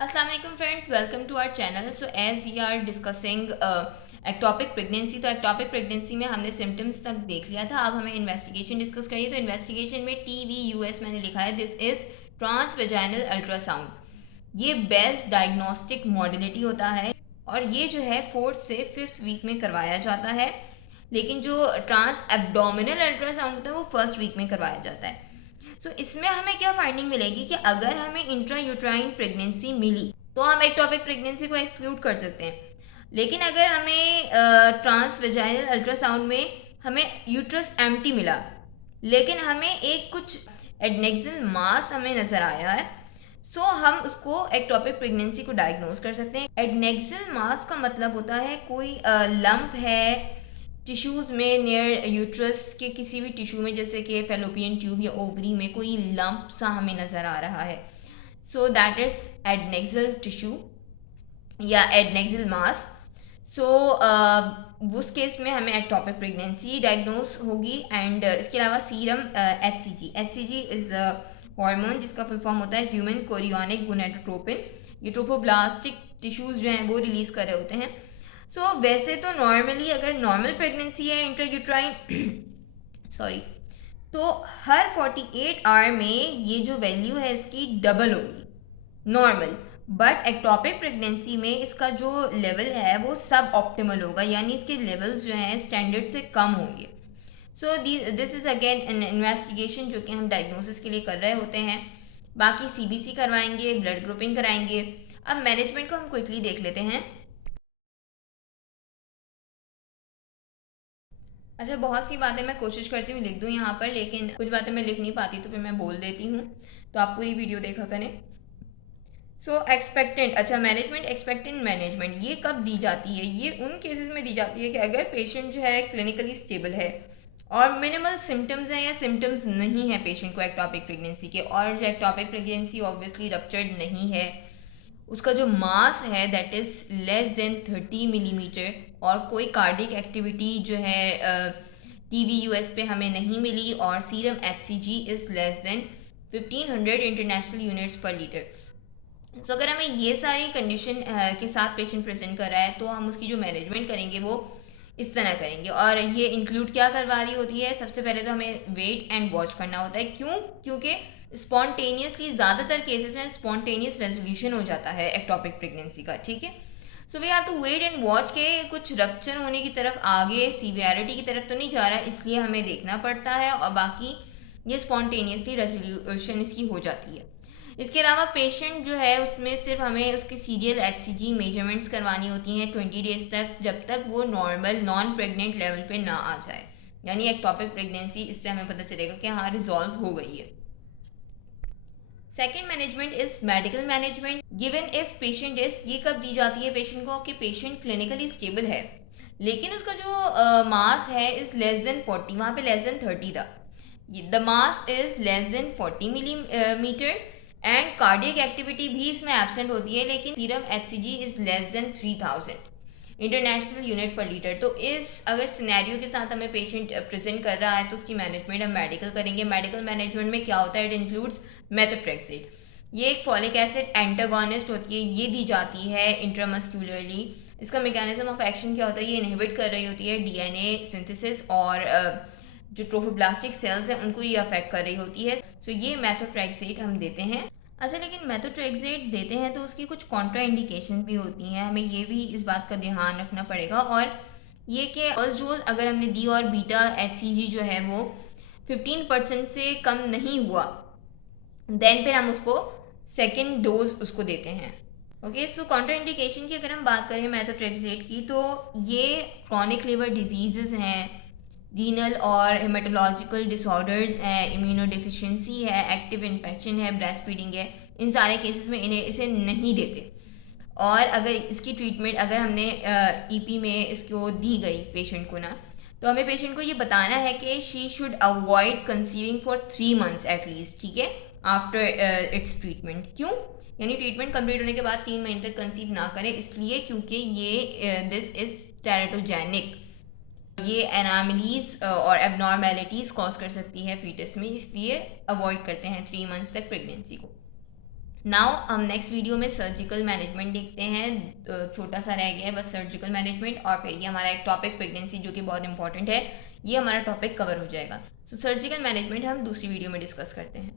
अस्सलाम वालेकुम friends, welcome to our channel. So as we are discussing ectopic pregnancy, तो ectopic pregnancy में हमने सिम्टम्स तक देख लिया था। अब हमें इन्वेस्टिगेशन डिस्कस करिए। तो इन्वेस्टिगेशन में TVUS मैंने लिखा है, this is trans vaginal ultrasound. ये बेस्ट डायग्नोस्टिक मॉडलिटी होता है और ये जो है 4th से 5th वीक में करवाया जाता है, लेकिन जो ट्रांस एब्डोमिनल अल्ट्रासाउंड होता है वो 1st वीक में करवाया जाता है। सो इसमें हमें क्या फाइंडिंग मिलेगी कि अगर हमें इंट्रा यूट्राइन प्रेगनेंसी मिली तो हम एक्टोपिक प्रेगनेंसी को एक्सक्लूड कर सकते हैं, लेकिन अगर हमें ट्रांस वेजाइनल अल्ट्रासाउंड में हमें यूट्रस एम्प्टी मिला लेकिन हमें एक कुछ एडनेक्सल मास हमें नज़र आया है, सो हम उसको एक्टोपिक प्रेगनेंसी को डायग्नोज कर सकते हैं। एडनेक्सल मास का मतलब होता है कोई लंप है टिश्यूज़ में नियर यूट्रस के किसी भी टिश्यू में, जैसे कि फेलोपियन ट्यूब या ओवरी में कोई लंप सा हमें नज़र आ रहा है, so that is adnexal tissue या एडनेक्सल मास। सो उस केस में हमें एक्टोपिक प्रेगनेंसी डायग्नोज होगी। एंड इसके अलावा serum HCG is the hormone जिसका फुल फॉर्म होता है ह्यूमन कोरियोनिक गोनेडोट्रोपिन। ये ट्रोफोब्लास्टिक टिश्यूज़ जो हैं वो रिलीज़ कर रहे होते हैं। सो वैसे तो नॉर्मली अगर नॉर्मल प्रेगनेंसी है इंट्रायूट्राइन सॉरी, तो हर 48 आवर में ये जो वैल्यू है इसकी डबल होगी नॉर्मल। बट एक्टोपिक प्रेगनेंसी में इसका जो लेवल है वो सब ऑप्टिमल होगा, यानी इसके लेवल्स जो हैं स्टैंडर्ड से कम होंगे। So this is again an investigation जो कि हम डायग्नोसिस के लिए कर रहे होते हैं। बाकी CBC करवाएंगे, ब्लड ग्रुपिंग कराएंगे। अब मैनेजमेंट को हम क्विकली देख लेते हैं। अच्छा, बहुत सी बातें मैं कोशिश करती हूँ लिख दूँ यहाँ पर, लेकिन कुछ बातें मैं लिख नहीं पाती तो फिर मैं बोल देती हूँ, तो आप पूरी वीडियो देखा करें। सो एक्सपेक्टेंट, अच्छा मैनेजमेंट, एक्सपेक्टेंट मैनेजमेंट ये कब दी जाती है? ये उन केसेस में दी जाती है कि अगर पेशेंट जो है क्लिनिकली स्टेबल है और मिनिमल सिम्टम्स हैं या सिम्टम्स नहीं है पेशेंट को एक्टोपिक प्रेगनेंसी के, और जो एक्टोपिक प्रेगनेंसी ऑब्वियसली रप्चर्ड नहीं है, उसका जो मास है that is less than 30 millimetre, और कोई कार्डिक एक्टिविटी जो है TVUS पे हमें नहीं मिली, और serum HCG is less than 1500 international units पर लीटर। सो अगर हमें ये सारी कंडीशन के साथ पेशेंट प्रेजेंट कर रहा है तो हम उसकी जो मैनेजमेंट करेंगे वो इस तरह करेंगे। और ये इंक्लूड क्या करवा रही होती है? सबसे पहले तो हमें वेट एंड वॉच करना होता है। क्यों? क्योंकि स्पॉन्टेनियसली ज़्यादातर केसेस में स्पॉन्टेनियस रेजोल्यूशन हो जाता है एक्टोपिक प्रेगनेंसी का, ठीक है। So we have to wait and watch के कुछ रप्चर होने की तरफ, आगे सीवियरिटी की तरफ तो नहीं जा रहा है, इसलिए हमें देखना पड़ता है, और बाकी ये स्पॉन्टेनियसली रेजोल्यूशन इसकी हो जाती है। इसके अलावा पेशेंट जो है उसमें सिर्फ हमें उसकी सीरियल HCG मेजरमेंट्स करवानी होती हैं 20 डेज तक, जब तक वो नॉर्मल नॉन प्रेग्नेंट लेवल पे ना आ जाए, यानी एक्टोपिक प्रेगनेंसी, इससे हमें पता चलेगा कि हाँ रिजॉल्व हो गई है। Second management is medical management given if patient is, ये कब दी जाती है पेशेंट को? कि पेशेंट क्लिनिकली स्टेबल है लेकिन उसका जो मास है इज लेस देन 40, वहाँ पे लेस देन 30 था, the mass is less than 40 millimetre, and cardiac activity भी इसमें एबसेंट होती है, लेकिन serum HCG is less than 3000 international unit पर लीटर। तो इस अगर सिनेरियो के साथ हमें पेशेंट प्रेजेंट कर रहा है तो उसकी मैनेजमेंट हम मेडिकल करेंगे। मेडिकल मैनेजमेंट में क्या होता है? इट इंक्लूड्स मेथोट्रेक्सेट, ये एक फॉलिक एसिड एंटागोनिस्ट होती है, ये दी जाती है इंट्रामस्क्यूलरली। इसका मैकेनिज्म ऑफ एक्शन क्या होता है? ये इनहिबिट कर रही होती है DNA सिंथेसिस, और जो ट्रोफोब्लास्टिक सेल्स हैं उनको ये अफेक्ट कर रही होती है। सो ये मेथोट्रेक्सेट हम देते हैं। अच्छा, लेकिन मेथोट्रेक्सेट देते हैं तो उसकी कुछ कॉन्ट्रा इंडिकेशन भी होती हैं, हमें ये भी इस बात का ध्यान रखना पड़ेगा, और ये कि फर्स्ट डोज अगर हमने दी और बीटा HCG जो है वो 15% से कम नहीं हुआ, देन फिर हम उसको सेकेंड डोज उसको देते हैं। ओके, सो कॉन्ट्रा इंडिकेशन की अगर हम बात करें मेथोट्रेक्सेट की, तो ये क्रॉनिक लिवर डिजीज़ हैं, रीनल और हेमेटोलॉजिकल डिसऑर्डर्स हैं, इम्यूनोडिफिशियंसी है, एक्टिव इन्फेक्शन है, ब्रेस्ट फीडिंग है, इन सारे केसेस में इसे नहीं देते। और अगर इसकी ट्रीटमेंट अगर हमने EP में इसको दी गई पेशेंट को ना, तो हमें पेशेंट को ये बताना है कि she should avoid conceiving for 3 months at least, ठीक है, आफ्टर इट्स ट्रीटमेंट। क्यों? यानी ट्रीटमेंट कंप्लीट होने के बाद 3 महीने तक कंसीव ना करें, इसलिए क्योंकि ये दिस इज़ टेराटोजेनिक, ये एनामलीज और एबनॉर्मेलिटीज़ कॉज कर सकती है फीटस में, इसलिए अवॉइड करते हैं 3 मंथ्स तक प्रेगनेंसी को। नाउ हम नेक्स्ट वीडियो में सर्जिकल मैनेजमेंट देखते हैं। छोटा सा रह गया है बस सर्जिकल मैनेजमेंट, और फिर ये हमारा एक टॉपिक प्रेगनेंसी जो कि बहुत इंपॉर्टेंट है, ये हमारा टॉपिक कवर हो जाएगा। सो सर्जिकल मैनेजमेंट हम दूसरी वीडियो में डिस्कस करते हैं।